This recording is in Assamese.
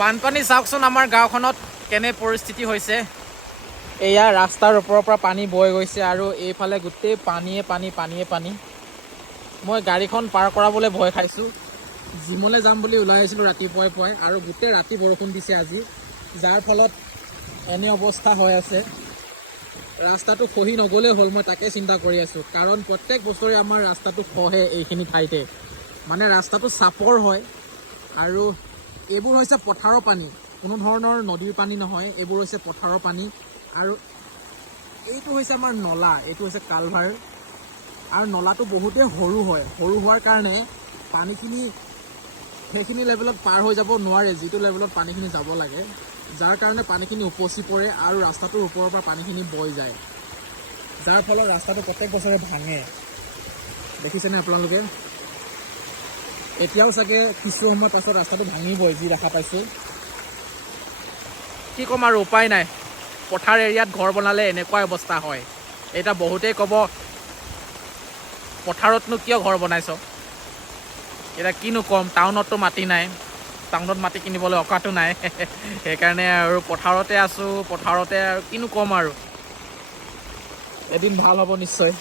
বানপানী চাওকচোন আমাৰ গাঁওখনত কেনে পৰিস্থিতি হৈছে। এয়া ৰাস্তাৰ ওপৰৰ পৰা পানী বৈ গৈছে আৰু এইফালে গোটেই পানীয়ে পানী। মই গাড়ীখন পাৰ কৰাবলৈ ভয় খাইছোঁ। জিমলৈ যাম বুলি ওলাই আহিছিলোঁ ৰাতিপুৱাই আৰু গোটেই ৰাতি বৰষুণ দিছে আজি, যাৰ ফলত এনে অৱস্থা হৈ আছে। ৰাস্তাটো খহি নগ'লেই হ'ল, মই তাকে চিন্তা কৰি আছোঁ। কাৰণ প্ৰত্যেক বছৰে আমাৰ ৰাস্তাটো খহে এইখিনি ঠাইতে, মানে ৰাস্তাটো চাপৰ হয়। আৰু এইবোৰ হৈছে পথাৰৰ পানী, কোনো ধৰণৰ নদীৰ পানী নহয়, এইবোৰ হৈছে পথাৰৰ পানী। আৰু এইটো হৈছে আমাৰ নলা, এইটো হৈছে কালভাৰ। আৰু নলাটো বহুতেই সৰু হয়, সৰু হোৱাৰ কাৰণে পানীখিনি সেইখিনি লেভেলত পাৰ হৈ যাব নোৱাৰে, যিটো লেভেলত পানীখিনি যাব লাগে, যাৰ কাৰণে পানীখিনি উপচি পৰে আৰু ৰাস্তাটোৰ ওপৰৰ পৰা পানীখিনি বৈ যায়, যাৰ ফলত ৰাস্তাটো প্ৰত্যেক বছৰে ভাঙে। দেখিছেনে আপোনালোকে? এতিয়াও চাগে কিছু সময়ৰ পাছত ৰাস্তাটো ভাঙিবই, যি দেখা পাইছোঁ। কি ক'ম আৰু, উপায় নাই। পথাৰ এৰিয়াত ঘৰ বনালে এনেকুৱা অৱস্থা হয়। এতিয়া বহুতেই ক'ব পথাৰতনো কিয় ঘৰ বনাইছ? এতিয়া কিনো ক'ম, টাউনততো মাটি নাই, টাউনত মাটি কিনিবলৈ অকাতো নাই। সেইকাৰণে আৰু পথাৰতে আছোঁ, পথাৰতে আৰু কিনো ক'ম আৰু। এদিন ভাল হ'ব নিশ্চয়।